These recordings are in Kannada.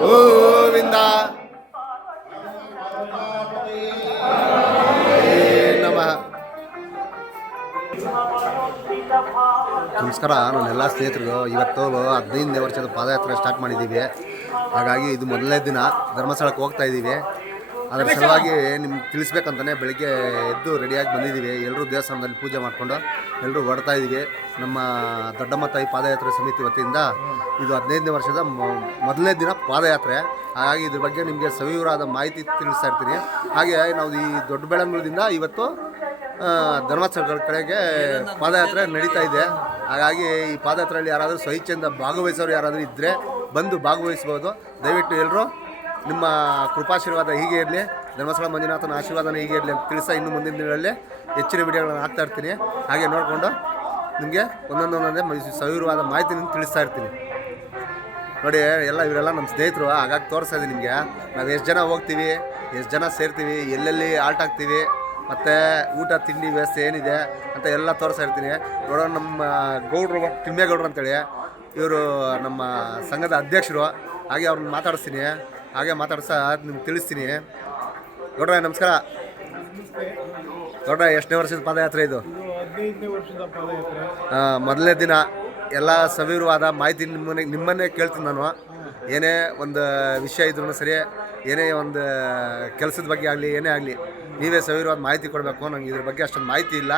Oh. ನಮಸ್ಕಾರ ನನ್ನೆಲ್ಲ ಸ್ನೇಹಿತರಿಗೂ ಇವತ್ತು ಹದಿನೈದನೇ ವರ್ಷದ ಪಾದಯಾತ್ರೆ ಸ್ಟಾರ್ಟ್ ಮಾಡಿದ್ದೀವಿ. ಹಾಗಾಗಿ ಇದು ಮೊದಲನೇ ದಿನ ಧರ್ಮಸ್ಥಳಕ್ಕೆ ಹೋಗ್ತಾ ಇದ್ದೀವಿ. ಅದರ ಸಲುವಾಗಿ ನಿಮ್ಗೆ ತಿಳಿಸ್ಬೇಕಂತಲೇ ಬೆಳಿಗ್ಗೆ ಎದ್ದು ರೆಡಿಯಾಗಿ ಬಂದಿದ್ದೀವಿ. ಎಲ್ಲರೂ ದೇವಸ್ಥಾನದಲ್ಲಿ ಪೂಜೆ ಮಾಡಿಕೊಂಡು ಎಲ್ಲರೂ ಹೊಡ್ತಾ ಇದ್ದೀವಿ. ನಮ್ಮ ದೊಡ್ಡಮ್ಮ ತಾಯಿ ಪಾದಯಾತ್ರೆ ಸಮಿತಿ ವತಿಯಿಂದ ಇದು ಹದಿನೈದನೇ ವರ್ಷದ ಮೊದಲನೇ ದಿನ ಪಾದಯಾತ್ರೆ. ಹಾಗಾಗಿ ಇದ್ರ ಬಗ್ಗೆ ನಿಮಗೆ ಸವಿವರಾದ ಮಾಹಿತಿ ತಿಳಿಸ್ತಾ ಇರ್ತೀನಿ. ಹಾಗೆ ನಾವು ಈ ದೊಡ್ಡ ಬೆಳಂಗಳದಿಂದ ಇವತ್ತು ಆ, ಧರ್ಮಸ್ಥಳಗಳ ಕಡೆಗೆ ಪಾದಯಾತ್ರೆ ನಡೀತಾ ಇದೆ. ಹಾಗಾಗಿ ಈ ಪಾದಯಾತ್ರೆಯಲ್ಲಿ ಯಾರಾದರೂ ಸ್ವಇಚ್ಛೆಯಿಂದ ಭಾಗವಹಿಸೋರು ಯಾರಾದರೂ ಇದ್ದರೆ ಬಂದು ಭಾಗವಹಿಸ್ಬೋದು ದಯವಿಟ್ಟು ಎಲ್ಲರೂ ನಿಮ್ಮ ಕೃಪಾಶೀರ್ವಾದ ಹೀಗೆ ಇರಲಿ ಧರ್ಮಸ್ಥಳ ಮಂಜುನಾಥನ ಆಶೀರ್ವಾದನ ಹೀಗೆ ಇರಲಿ ಅಂತ ತಿಳಿಸ ಇನ್ನು ಮುಂದಿನ ದಿನಗಳಲ್ಲಿ ಹೆಚ್ಚಿನ ವಿಡಿಯೋಗಳನ್ನು ಹಾಕ್ತಾ ಇರ್ತೀನಿ. ಹಾಗೆ ನೋಡಿಕೊಂಡು ನಿಮಗೆ ಒಂದೊಂದೊಂದೊಂದೇ ಸವಿರವಾದ ಮಾಹಿತಿ ತಿಳಿಸ್ತಾ ಇರ್ತೀನಿ. ನೋಡಿ ಎಲ್ಲ ಇವರೆಲ್ಲ ನಮ್ಮ ಸ್ನೇಹಿತರು ಹಾಗಾಗಿ ತೋರಿಸ್ತಾ ಇದ್ದೀನಿ ನಿಮಗೆ. ನಾವು ಎಷ್ಟು ಜನ ಹೋಗ್ತೀವಿ ಎಷ್ಟು ಜನ ಸೇರ್ತೀವಿ ಎಲ್ಲೆಲ್ಲಿ ಆಲ್ಟ್ ಆಗ್ತೀವಿ ಮತ್ತು ಊಟ, ತಿಂಡಿ ವ್ಯವಸ್ಥೆ ಏನಿದೆ ಅಂತ ಎಲ್ಲ ತೋರಿಸ್ತಾ ಇರ್ತೀನಿ. ನೋಡೋಣ, ನಮ್ಮ ಗೌಡ್ರು, ತಿಮ್ಮೇಗೌಡ್ರು ಅಂತೇಳಿ ಇವರು ನಮ್ಮ ಸಂಘದ ಅಧ್ಯಕ್ಷರು. ಹಾಗೆ ಅವ್ರನ್ನ ಮಾತಾಡಿಸ್ತೀನಿ. ಹಾಗೆ ಮಾತಾಡ್ಸ, ನಿಮ್ಗೆ ತಿಳಿಸ್ತೀನಿ. ಗೌಡ್ರ, ನಮಸ್ಕಾರ. ಗೌಡ್ರ, ಎಷ್ಟನೇ ವರ್ಷದ ಪಾದಯಾತ್ರೆ ಇದು? ಮೊದಲನೇ ದಿನ ಎಲ್ಲ ಸವಿರವಾದ ಮಾಹಿತಿ ನಿಮ್ಮನೆ, ನಿಮ್ಮನ್ನೇ ಕೇಳ್ತೀನಿ ನಾನು. ಏನೇ ಒಂದು ವಿಷಯ ಇದ್ರೂ ಸರಿ, ಏನೇ ಒಂದು ಕೆಲಸದ ಬಗ್ಗೆ ಆಗಲಿ, ಏನೇ ಆಗಲಿ ನೀವೇ ಸವಿರವಾದ ಮಾಹಿತಿ ಕೊಡಬೇಕು ನಂಗೆ ಇದ್ರ ಬಗ್ಗೆ ಅಷ್ಟೊಂದು ಮಾಹಿತಿ ಇಲ್ಲ.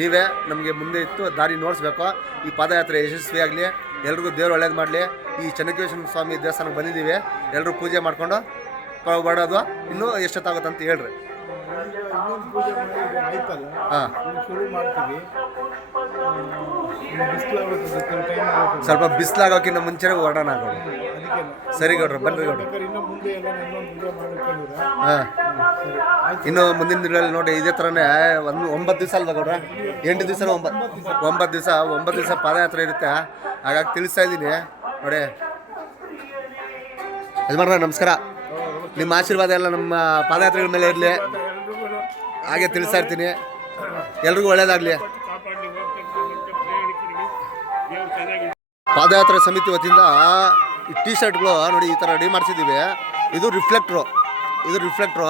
ನೀವೇ ನಮಗೆ ಮುಂದೆ ಇತ್ತು ದಾರಿ ನೋಡಿಸ್ಬೇಕು. ಈ ಪಾದಯಾತ್ರೆ ಯಶಸ್ವಿಯಾಗಲಿ ಎಲ್ರಿಗೂ ದೇವರು ಒಳ್ಳೇದು ಮಾಡಲಿ. ಈ ಚನ್ನಕೇಶ್ವರ ಸ್ವಾಮಿ ದೇವಸ್ಥಾನಕ್ಕೆ ಬಂದಿದ್ದೀವಿ. ಎಲ್ಲರೂ ಪೂಜೆ ಮಾಡಿಕೊಂಡು ಬರೋದು ಇನ್ನೂ ಎಷ್ಟೊತ್ತಾಗುತ್ತೆ ಅಂತ ಹೇಳ್ರಿ. ಹಾಂ. ಸ್ವಲ್ಪ ಬಿಸಿಲಾಗೋಕ್ಕಿಂತ ಮುಂಚೆನೇ ಹೊರಡೋಣ ಸರಿ ಗೌಡ್ರ ಬನ್ರಿ ಗೌಡ್ರ. ಹಾಂ. ಇನ್ನು ಮುಂದಿನ ದಿನಗಳಲ್ಲಿ ನೋಡಿ ಇದೇ ಥರನೇ ಒಂದು ಒಂಬತ್ತು ದಿವಸ ಅಲ್ವಾ ಗೌಡ್ರ? ಎಂಟು ದಿವಸ ಒಂಬತ್ತು ಒಂಬತ್ತು ದಿವಸ ಒಂಬತ್ತು ದಿವಸ ಪಾದಯಾತ್ರೆ ಇರುತ್ತೆ. ಹಾಗಾಗಿ ತಿಳಿಸ್ತಾ ಇದ್ದೀನಿ. ನೋಡಿ. ಯಜಮಾನ್ರ ನಮಸ್ಕಾರ. ನಿಮ್ಮ ಆಶೀರ್ವಾದ ಎಲ್ಲ ನಮ್ಮ ಪಾದಯಾತ್ರೆಗಳ ಮೇಲೆ ಇರಲಿ. ಹಾಗೆ ತಿಳಿಸ್ತಾ ಇರ್ತೀನಿ. ಎಲ್ರಿಗೂ ಒಳ್ಳೇದಾಗಲಿ. ಪಾದಯಾತ್ರೆ ಸಮಿತಿ ವತಿಯಿಂದ ಟೀ ಶರ್ಟ್ಗಳು ನೋಡಿ ಈ ಥರ ರೆಡಿ ಮಾಡಿಸಿದ್ದೀವಿ ಇದು ರಿಫ್ಲೆಕ್ಟ್ರು ಇದು ರಿಫ್ಲೆಕ್ಟ್ರು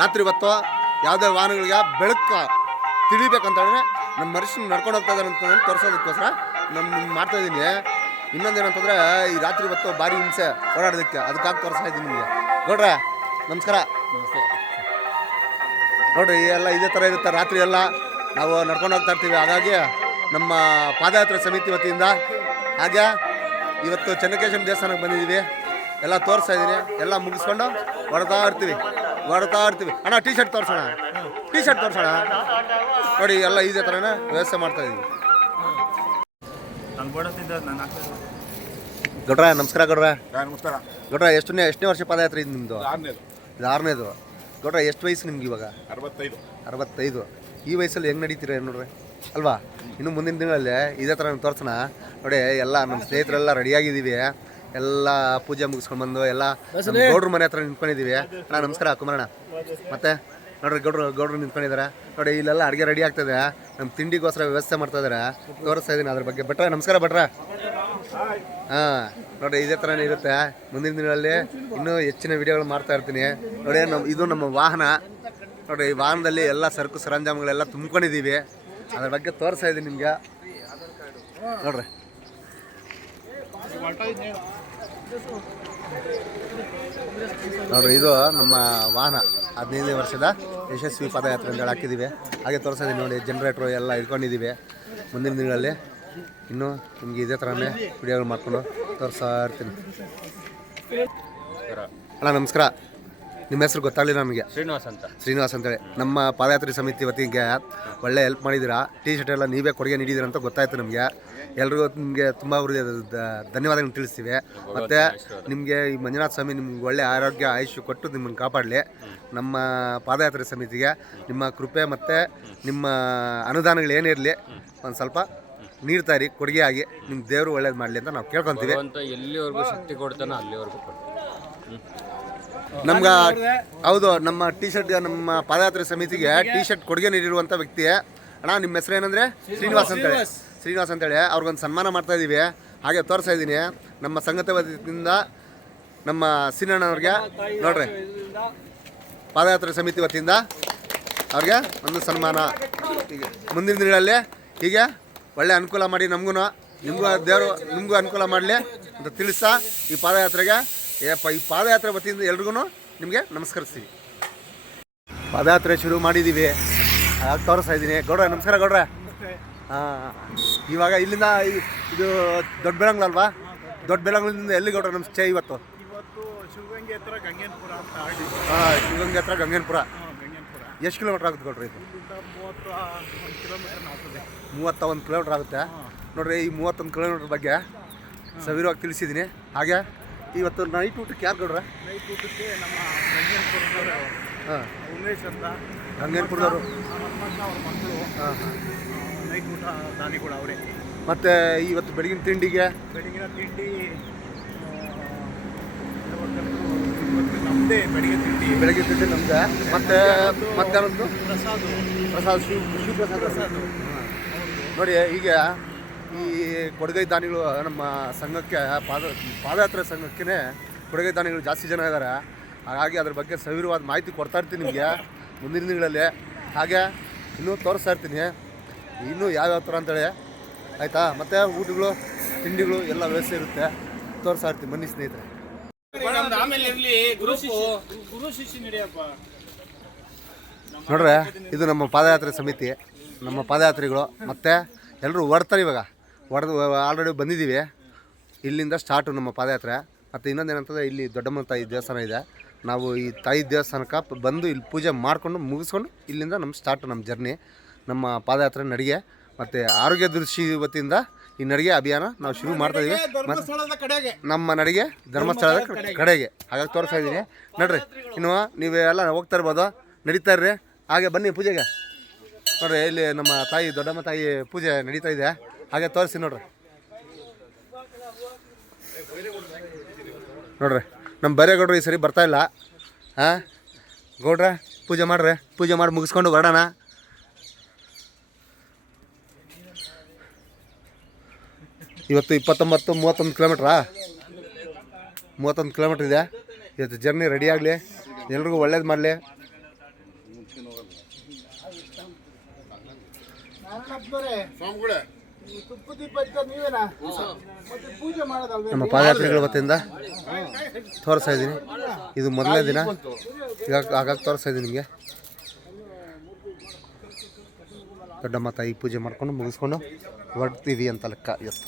ರಾತ್ರಿ ಹೊತ್ತು ಯಾವುದೇ ವಾಹನಗಳಿಗೆ ಬೆಳಕು ತಿಳಿಬೇಕಂತ ಹೇಳಿದ್ರೆ ನಮ್ಮ ಮನುಷ್ಯನ ನಡ್ಕೊಂಡು ಹೋಗ್ತಾ ಇದ್ದಾರೆ ಅಂತ ತೋರಿಸೋದಕ್ಕೋಸ್ಕರ ನಮ್ಮ ಮಾಡ್ತಾಯಿದ್ದೀನಿ ಇನ್ನೊಂದೇನಂತಂದರೆ ಈ ರಾತ್ರಿ ಹೊತ್ತು ಭಾರಿ ಹಿಂಸೆ ಓಡಾಡೋದಕ್ಕೆ ಅದಕ್ಕಾಗಿ ತೋರಿಸ್ತಾ ಇದ್ದೀನಿ ನಿಮಗೆ. ನೋಡ್ರೆ ನಮಸ್ಕಾರ. ನಮಸ್ತೆ. ನೋಡ್ರಿ ಎಲ್ಲ ಇದೇ ಥರ ಇರುತ್ತೆ. ರಾತ್ರಿ ಎಲ್ಲ ನಾವು ನಡ್ಕೊಂಡು ಹೋಗ್ತಾ ಇರ್ತೀವಿ. ಹಾಗಾಗಿ ನಮ್ಮ ಪಾದಯಾತ್ರೆ ಸಮಿತಿ ವತಿಯಿಂದ ಹಾಗೆ ಇವತ್ತು ಚನ್ನಕೇಶ್ವರ ದೇವಸ್ಥಾನಕ್ಕೆ ಬಂದಿದ್ದೀವಿ. ಎಲ್ಲ ತೋರಿಸ್ತಾ ಇದ್ದೀನಿ. ಎಲ್ಲ ಮುಗಿಸ್ಕೊಂಡು ಹೊಡ್ತಾ ಇರ್ತೀವಿ. ಹೊಡ್ತಾ ಇರ್ತೀವಿ. ಅಣ್ಣ ಟೀ ಶರ್ಟ್ ತೋರಿಸೋಣ? ಟೀ ಶರ್ಟ್ ತೋರಿಸೋಣ? ನೋಡಿ ಎಲ್ಲ ಇದೇ ಥರನೇ ವ್ಯವಸ್ಥೆ ಮಾಡ್ತಾ ಇದ್ದೀವಿ. ನಾನು ಬೋಡತ್ತಿದ್ದ ನಾನು ಗೌಡ್ರ ನಮಸ್ಕಾರ ಗೌಡ್ರ. ನಮಸ್ಕಾರ. ಗೌಡ್ರ ಎಷ್ಟನೇ ಎಷ್ಟನೇ ವರ್ಷ ಪಾದಯಾತ್ರೆ ಇದು ನಿಮ್ಮದು ಇದು ಆರನೇದು. ಗೌಡ್ರ ಎಷ್ಟು ವಯಸ್ಸು ನಿಮ್ಗೆ ಇವಾಗ? ಅರವತ್ತೈದು. ಅರವತ್ತೈದು. ಈ ವಯಸ್ಸಲ್ಲಿ ಹೆಂಗೆ ನಡೀತೀರ ನೋಡ್ರಿ? ಅಲ್ವಾ? ಇನ್ನು ಮುಂದಿನ ದಿನಗಳಲ್ಲಿ ಇದೇ ಥರ ತೋರ್ಸೋಣ. ನೋಡಿ ಎಲ್ಲ ನಮ್ಮ ಸ್ನೇಹಿತರೆಲ್ಲ ರೆಡಿಯಾಗಿದ್ದೀವಿ ಎಲ್ಲ ಪೂಜೆ ಮುಗಿಸ್ಕೊಂಡು ಬಂದು ಎಲ್ಲ ನಮ್ಮ ಗೌಡ್ರ ಮನೆ ಹತ್ರ ನಿಂತ್ಕೊಂಡಿದ್ದೀವಿ. ಅಣ್ಣ ನಮಸ್ಕಾರ ಕುಮಾರಣ್ಣ. ಮತ್ತೆ ನೋಡ್ರಿ ಗೌಡ್ರು ಗೌಡ್ರು ನಿಂತ್ಕೊಂಡಿದ್ದಾರೆ. ನೋಡಿ ಇಲ್ಲೆಲ್ಲ ಅಡುಗೆ ರೆಡಿ ಆಗ್ತದೆ ನಮ್ಮ ತಿಂಡಿಗೋಸ್ಕರ ವ್ಯವಸ್ಥೆ ಮಾಡ್ತಾ ಇದ್ದಾರೆ. ತೋರಿಸ್ತಾ ಇದ್ದೀನಿ ಅದ್ರ ಬಗ್ಗೆ. ಭಟ್ರ ನಮಸ್ಕಾರ ಭಟ್ರ. ಹಾಂ ನೋಡಿ ಇದೇ ಥರನೇ ಇರುತ್ತೆ. ಮುಂದಿನ ದಿನಗಳಲ್ಲಿ ಇನ್ನೂ ಹೆಚ್ಚಿನ ವಿಡಿಯೋಗಳು ಮಾಡ್ತಾ ಇರ್ತೀನಿ. ನೋಡಿ ನಮ್ಮ ಇದು ನಮ್ಮ ವಾಹನ. ನೋಡ್ರಿ ಈ ವಾಹನದಲ್ಲಿ ಎಲ್ಲ ಸರಕು ಸರಂಜಾಮಗಳೆಲ್ಲ ತುಂಬ್ಕೊಂಡಿದ್ದೀವಿ. ಅದ್ರ ಬಗ್ಗೆ ತೋರಿಸ್ತಾ ಇದ್ದೀನಿ ನಿಮ್ಗೆ. ನೋಡ್ರಿ. ನೋಡ್ರಿ, ಇದು ನಮ್ಮ ವಾಹನ ಹದಿನೈದನೇ ವರ್ಷದ ಯಶಸ್ವಿ ಪಾದಯಾತ್ರೆ ಅಂತ ಹೇಳಿ ಹಾಕಿದ್ದೀವಿ ಹಾಗೆ ತೋರಿಸಿದೆ ನೋಡಿ ಜನ್ರೇಟ್ರು ಎಲ್ಲ ಇಟ್ಕೊಂಡಿದ್ದೀವಿ ಮುಂದಿನ ದಿನಗಳಲ್ಲಿ. ಇನ್ನೂ ನಿಮಗೆ ಇದೇ ಥರನೇ ವಿಡಿಯೋಗಳು ಮಾಡ್ಕೊಂಡು ತೋರಿಸ್ತಾ ಇರ್ತೀನಿ. ಅಣ್ಣ, ನಮಸ್ಕಾರ. ನಿಮ್ಮ ಹೆಸರು ಗೊತ್ತಾಗಲಿಲ್ಲ ನಮಗೆ. ಶ್ರೀನಿವಾಸ್ ಅಂತ. ಶ್ರೀನಿವಾಸ್ ಅಂತೇಳಿ. ನಮ್ಮ ಪಾದಯಾತ್ರೆ ಸಮಿತಿ ವತಿಗೆ ಒಳ್ಳೆ ಹೆಲ್ಪ್ ಮಾಡಿದ್ದೀರಾ? ಟೀ ಶರ್ಟ್ ಎಲ್ಲ ನೀವೇ ಕೊಡುಗೆ ನೀಡಿದ್ದೀರ ಅಂತ ಗೊತ್ತಾಯ್ತು ನಮಗೆ. ಎಲ್ರಿಗೂ ನಿಮಗೆ ತುಂಬ ಅವ್ರಿಗೆ ದ- ಧನ್ಯವಾದಗಳು ತಿಳಿಸ್ತೀವಿ. ಮತ್ತು ನಿಮಗೆ ಈ ಮಂಜುನಾಥ ಸ್ವಾಮಿ ನಿಮ್ಗೆ ಒಳ್ಳೆ ಆರೋಗ್ಯ ಆಯುಷ್ಯ ಕೊಟ್ಟು ನಿಮ್ಮನ್ನು ಕಾಪಾಡಲಿ. ನಮ್ಮ ಪಾದಯಾತ್ರೆ ಸಮಿತಿಗೆ ನಿಮ್ಮ ಕೃಪೆ ಮತ್ತು ನಿಮ್ಮ ಅನುದಾನಗಳು ಏನಿರಲಿ ಒಂದು ಸ್ವಲ್ಪ ನೀಡ್ತಾ ಇರಿ ಕೊಡುಗೆ ಆಗಿ ನಿಮ್ಮ ದೇವರು ಒಳ್ಳೇದು ಮಾಡಲಿ ಅಂತ ನಾವು ಕೇಳ್ಕೊತೀವಿ. ಅಂತ ಎಲ್ಲಿವರೆಗೂ ಶಕ್ತಿ ಕೊಡ್ತಾನೋ ಅಲ್ಲಿವರೆಗೂ ಕೊಡ್ತಾನೆ ನಮ್ಗೆ ಹೌದು. ನಮ್ಮ ಟೀ ಶರ್ಟ್ ನಮ್ಮ ಪಾದಯಾತ್ರೆ ಸಮಿತಿಗೆ ಟಿ ಶರ್ಟ್ ಕೊಡುಗೆ ನೀಡಿರುವಂಥ ವ್ಯಕ್ತಿ. ಅಣ್ಣ ನಿಮ್ಮ ಹೆಸರು ಏನಂದ್ರೆ? ಶ್ರೀನಿವಾಸ್. ಅಂತೇಳಿ. ಶ್ರೀನಿವಾಸ್. ಅಂತೇಳಿ. ಅವ್ರಿಗೊಂದು ಸನ್ಮಾನ ಮಾಡ್ತಾ ಇದ್ದೀವಿ ಹಾಗೆ ತೋರಿಸ್ತಾ ಇದ್ದೀನಿ ನಮ್ಮ ಸಂಗತ ವತಿಯಿಂದ ನಮ್ಮ ಸೀನಣ್ಣವ್ರಿಗೆ ನೋಡ್ರಿ. ಪಾದಯಾತ್ರೆ ಸಮಿತಿ ವತಿಯಿಂದ ಅವ್ರಿಗೆ ಒಂದು ಸನ್ಮಾನ. ಹೀಗೆ ಮುಂದಿನ ದಿನಗಳಲ್ಲಿ ಹೀಗೆ ಒಳ್ಳೆ ಅನುಕೂಲ ಮಾಡಿ ನಮಗೂ ನಿಮಗೂ ದೇವರು ನಿಮಗೂ ಅನುಕೂಲ ಮಾಡಲಿ ಅಂತ ತಿಳಿಸ್ತಾ ಈ ಪಾದಯಾತ್ರೆಗೆ ಏಪ್ಪ ಈ ಪಾದಯಾತ್ರೆ ವತಿಯಿಂದ ಎಲ್ರಿಗೂ ನಿಮಗೆ ನಮಸ್ಕರಿಸ್ತೀವಿ. ಪಾದಯಾತ್ರೆ ಶುರು ಮಾಡಿದ್ದೀವಿ ತೋರಿಸ್ತಾ ಇದ್ದೀನಿ. ಗೌಡ್ರ ನಮಸ್ಕಾರ ಗೌಡ್ರ. ಹಾಂ ಇವಾಗ ಇಲ್ಲಿಂದ ಇದು ದೊಡ್ಡ ಬೆಳಂಗ್ಲಲ್ವಾ ದೊಡ್ಡ ಬೆಳಂಗ್ಲಿಂದ ಎಲ್ಲಿ ಗೌಡ್ರ ನಮ್ಮ ಸ್ಟೇ ಇವತ್ತು ಶಿವಗಂಗೆ ಹತ್ರ ಗಂಗೇನ್ಪುರ ಅಂತ ಹಾಂ ಶಿವಗಂಗೆ ಹತ್ರ ಗಂಗೇನಪುರ. ಎಷ್ಟು ಕಿಲೋಮೀಟ್ರ್ ಆಗುತ್ತೆ ಗೌಡ್ರಿ ಇದು? ಮೂವತ್ತ ಒಂದು ಕಿಲೋಮೀಟ್ರ್ ಆಗುತ್ತೆ? ನೋಡ್ರಿ ಈ ಮೂವತ್ತೊಂದು ಕಿಲೋಮೀಟ್ರ್ ಬಗ್ಗೆ ಸವಿರವಾಗಿ ತಿಳಿಸಿದ್ದೀನಿ. ಹಾಗೆ? ಇವತ್ತು ನೈಟ್ ಊಟಕ್ಕೆ ಯಾರು ಗೌಡ್ರ? ನೈಟ್ ಊಟಕ್ಕೆ ನಮ್ಮ ಗಂಗೇನ್ಪುರದವರು ಹಾಂ. ಉಮೇಶ್ ಅಂತ. ಗಂಗೇನಪುರದವರು? ಅವ್ರ ಮಕ್ಕಳು. ಹಾಂ ಹಾಂ. ನೈಟ್ ಊಟ ದಾನಿ ಕೂಡ ಅವರೇ. ಮತ್ತು ಇವತ್ತು ಬೆಳಗಿನ ತಿಂಡಿಗೆ? ಬೆಳಗಿನ ತಿಂಡಿ ನಮ್ಮದೇ ಬೆಳಗ್ಗೆ ತಿಂಡಿ. ಬೆಳಗ್ಗೆ ತಿಂಡಿ ನಮ್ದೆ. ಮತ್ತೆ ಮಧ್ಯಾಹ್ನದ್ದು? ಪ್ರಸಾದ ಪ್ರಸಾದ ಶ್ರೀ ಶ್ರೀ ಪ್ರಸಾದ. ನೋಡಿ ಹೀಗೆ ಈ ಕೊಡುಗೈ ದಾನಿಗಳು ನಮ್ಮ ಸಂಘಕ್ಕೆ ಪಾದ ಪಾದಯಾತ್ರೆ ಸಂಘಕ್ಕೆ ಕೊಡುಗೈ ದಾನಿಗಳು ಜಾಸ್ತಿ ಜನ ಇದ್ದಾರೆ ಹಾಗಾಗಿ ಅದ್ರ ಬಗ್ಗೆ ಸವಿರವಾದ ಮಾಹಿತಿ ಕೊಡ್ತಾ ಇರ್ತೀನಿ ನಿಮಗೆ ಮುಂದಿನ ದಿನಗಳಲ್ಲಿ. ಹಾಗೆ ಇನ್ನೂ ತೋರಿಸ್ತಾ ಇರ್ತೀನಿ. ಇನ್ನೂ ಯಾವ್ಯಾವ ಥರ ಅಂತೇಳಿ. ಆಯಿತಾ? ಮತ್ತು ಊಟಗಳು ತಿಂಡಿಗಳು ಎಲ್ಲ ವ್ಯವಸ್ಥೆ ಇರುತ್ತೆ. ತೋರಿಸ್ತಾ ಇರ್ತೀನಿ. ಬನ್ನಿ ಸ್ನೇಹಿತರೆ. ನೋಡ್ರೆ ಇದು ನಮ್ಮ ಪಾದಯಾತ್ರೆ ಸಮಿತಿ. ನಮ್ಮ ಪಾದಯಾತ್ರಿಗಳು. ಮತ್ತು ಎಲ್ಲರೂ ಓಡ್ತಾರೆ ಇವಾಗ. ಹೊಡೆದು ಆಲ್ರೆಡಿ ಬಂದಿದ್ದೀವಿ. ಇಲ್ಲಿಂದ ಸ್ಟಾರ್ಟು ನಮ್ಮ ಪಾದಯಾತ್ರೆ. ಮತ್ತು ಇನ್ನೊಂದು ಏನಂತಂದರೆ ಇಲ್ಲಿ ದೊಡ್ಡಮ್ಮನ ತಾಯಿ ದೇವಸ್ಥಾನ ಇದೆ. ನಾವು ಈ ತಾಯಿ ದೇವಸ್ಥಾನಕ್ಕೆ ಬಂದು ಇಲ್ಲಿ ಪೂಜೆ ಮಾಡಿಕೊಂಡು ಮುಗಿಸ್ಕೊಂಡು ಇಲ್ಲಿಂದ ನಮ್ಮ ಸ್ಟಾರ್ಟು ನಮ್ಮ ಜರ್ನಿ ನಮ್ಮ ಪಾದಯಾತ್ರೆ ನಡಿಗೆ. ಮತ್ತು ಆರೋಗ್ಯ ದೃಷ್ಟಿ ವತಿಯಿಂದ ಈ ನಡಿಗೆ ಅಭಿಯಾನ ನಾವು ಶುರು ಮಾಡ್ತಾ ಇದೀವಿ. ನಮ್ಮ ನಡಿಗೆ ಧರ್ಮಸ್ಥಳದ ಕಡೆಗೆ. ಹಾಗಾಗಿ ತೋರಿಸ್ತಾ ಇದ್ದೀನಿ ನೋಡ್ರಿ ಇನ್ನು ನೀವೆಲ್ಲ ಎಲ್ಲ ಹೋಗ್ತಾ ಇರ್ಬೋದು. ನಡೀತಾ ಇರ್ರಿ. ಹಾಗೆ ಬನ್ನಿ ಪೂಜೆಗೆ. ನೋಡ್ರಿ ಇಲ್ಲಿ ನಮ್ಮ ತಾಯಿ ದೊಡ್ಡಮ್ಮ ತಾಯಿ ಪೂಜೆ ನಡೀತಾ ಇದೆ. ಹಾಗೆ ತೋರಿಸಿ ನೋಡ್ರಿ. ನೋಡ್ರಿ ನಮ್ಮ ಬರೇಗೌಡ್ರು ಈ ಸರಿ ಬರ್ತಾ ಇಲ್ಲ. ಹಾಂ ಗೌಡ್ರ, ಪೂಜೆ ಮಾಡ್ರಿ. ಪೂಜೆ ಮಾಡಿ ಮುಗಿಸ್ಕೊಂಡು ಹೊರಡೋಣ ಇವತ್ತು ಇಪ್ಪತ್ತೊಂಬತ್ತು, ಮೂವತ್ತೊಂದು ಕಿಲೋಮೀಟ್ರಾ? ಮೂವತ್ತೊಂದು ಕಿಲೋಮೀಟ್ರ್ ಇದೆ. ಇವತ್ತು ಜರ್ನಿ ರೆಡಿ ಆಗಲಿ. ಎಲ್ರಿಗೂ ಒಳ್ಳೇದು ಮಾಡಲಿ. ತುಪ್ಪ ನಮ್ಮ ಪಾದಯಾತ್ರೆಗಳ ವತಿಯಿಂದ ತೋರಿಸ್ತಾ ಇದ್ದೀನಿ. ಇದು ಮೊದಲನೇ ದಿನ. ಈಗ ಆಗಾಗ ತೋರಿಸ್ತಾ ಇದ್ದೀನಿ ನಿಮಗೆ. ದೊಡ್ಡಮ್ಮ ತಾಯಿ ಪೂಜೆ ಮಾಡ್ಕೊಂಡು ಮುಗಿಸ್ಕೊಂಡು ಹೊರಡ್ತೀವಿ ಅಂತ ಲೆಕ್ಕ ಇವತ್ತು.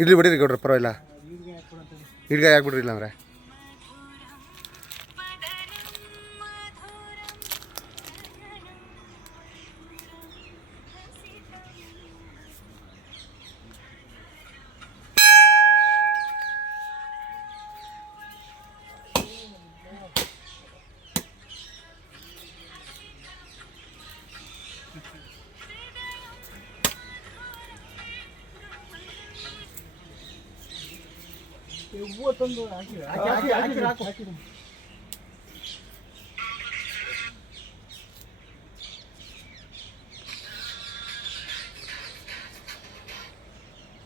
ಇಡ್ಲಿ ಬಿಡಿರಿ ಗೌಡ್ರ ಪರವಾಗಿಲ್ಲ. ಹಿಡ್ಗಾಯಿ ಹಾಕ್ಬಿಡ್ರಿ ಇಲ್ಲಾಂದ್ರೆ ಹಾಕಿ ಹಾಕಿ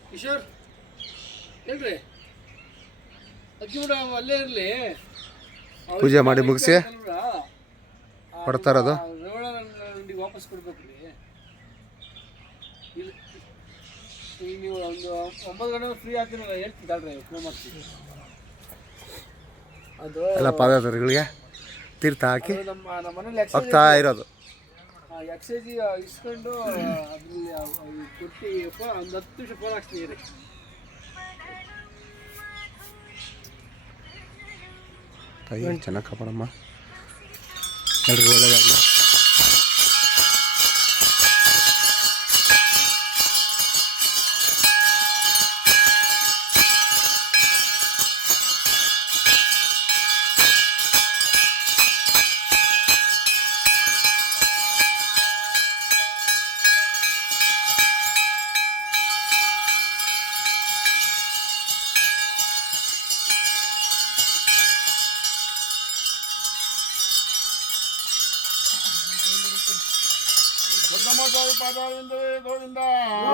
ಕಿಶೋರ್ ಹೇಳ್ರಿ ಅಲ್ಲೇ ಇರಲಿ. ಪೂಜೆ ಮಾಡಿ ಮುಗಿಸಿ. ಕೊಡ್ತಾರದು ವಾಪಸ್ ಕೊಡ್ಬೇಕು. ನೀವು ಒಂದು ಒಂಬತ್ತು ಗಂಟೆ ಫ್ರೀ ಆಗ್ತೀನಲ್ಲ ಹೇಳ್ತೀನಿ ತಡ್ರಿ ಫೋನ್ ಮಾಡ್ತೀನಿ. ಅದು ಎಲ್ಲ ಪಾದಯಾತ್ರಿಗಳಿಗೆ ತೀರ್ಥ ಹಾಕಿ ಅದು ನಮ್ಮ ನಮ್ಮ ಮನೇಲಿ ಎಕ್ಸೈಸ್ ಹೋಗ್ತಾ ಇರೋದು. ಎಕ್ಸೈಜ್ ಇಸ್ಕೊಂಡು ಅದ್ರಲ್ಲಿ ಕೊಟ್ಟು ಒಂದು ಹತ್ತು ನಿಮಿಷ ಫೋನ್ ಹಾಕ್ಸ್ತೀನಿ ರೀ ತಾಯಿ ಚೆನ್ನಾಗಿ ಕಾಪಾಡಮ್ಮ. ಎಲ್ರಿಗೂ ಒಳ್ಳೇದಾಗಲಿ.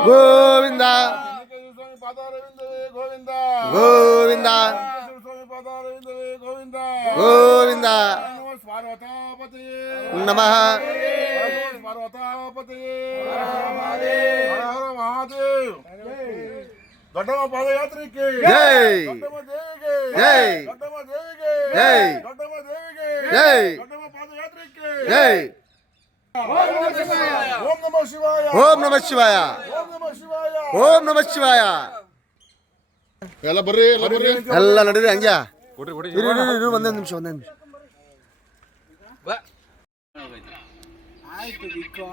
గోవింద. గోవింద. గోవింద. నమ. దొడ్డమ పాదయాత్రికి జై. దొడ్డమ దేవికి జై. దొడ్డమ దేవికి జై. దొడ్డమ దేవికి జై దొడ్డమ పాదయాత్రికి జై. ಓಂ ನಮಃ ಶಿವಾಯ. ಓಂ ನಮಃ ಶಿವಾಯ. ಓಂ ನಮಃ ಶಿವಾಯ ಓಂ ನಮಃ ಶಿವಾಯ ಎಲ್ಲ ಬರ್ರಿ ಎಲ್ಲ ಬರ್ರಿ. ಎಲ್ಲ ನಡೀರಿ ಹಂಗೆ? ಇರು, ಇರು, ನಿಮಿಷ ಒಂದೇ ನಿಮಿಷ. ಆಯ್ತು ದಿಕ್ಕು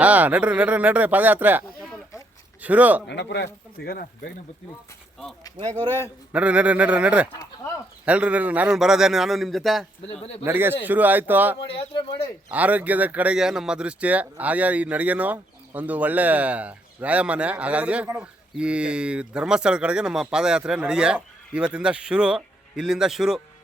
ಹಾ ನಡ್ರಿ ನಡ್ರಿ ನಡ್ರಿ ಪಾದಯಾತ್ರೆ. ಶುರು. ನಡ್ರಿ ನಡ್ರಿ ನಡ್ರಿ ನಡ್ರಿ. ಹೇಳ್ರಿ ನಡ್ರಿ. ನಾನು ಬರೋದೇನು ನಾನು ನಿಮ್ಮ ಜೊತೆ. ನಡಿಗೆ ಶುರು ಆಯ್ತು. ಆರೋಗ್ಯದ ಕಡೆಗೆ ನಮ್ಮ ದೃಷ್ಟಿ. ಹಾಗೆ ಈ ನಡಿಗೆನೂ ಒಂದು ಒಳ್ಳೆ ವ್ಯಾಯಾಮನೇ. ಹಾಗಾಗಿ ಈ ಧರ್ಮಸ್ಥಳದ ಕಡೆಗೆ ನಮ್ಮ ಪಾದಯಾತ್ರೆ ನಡಿಗೆ. ಇವತ್ತಿಂದ ಶುರು ಇಲ್ಲಿಂದ ಶುರು.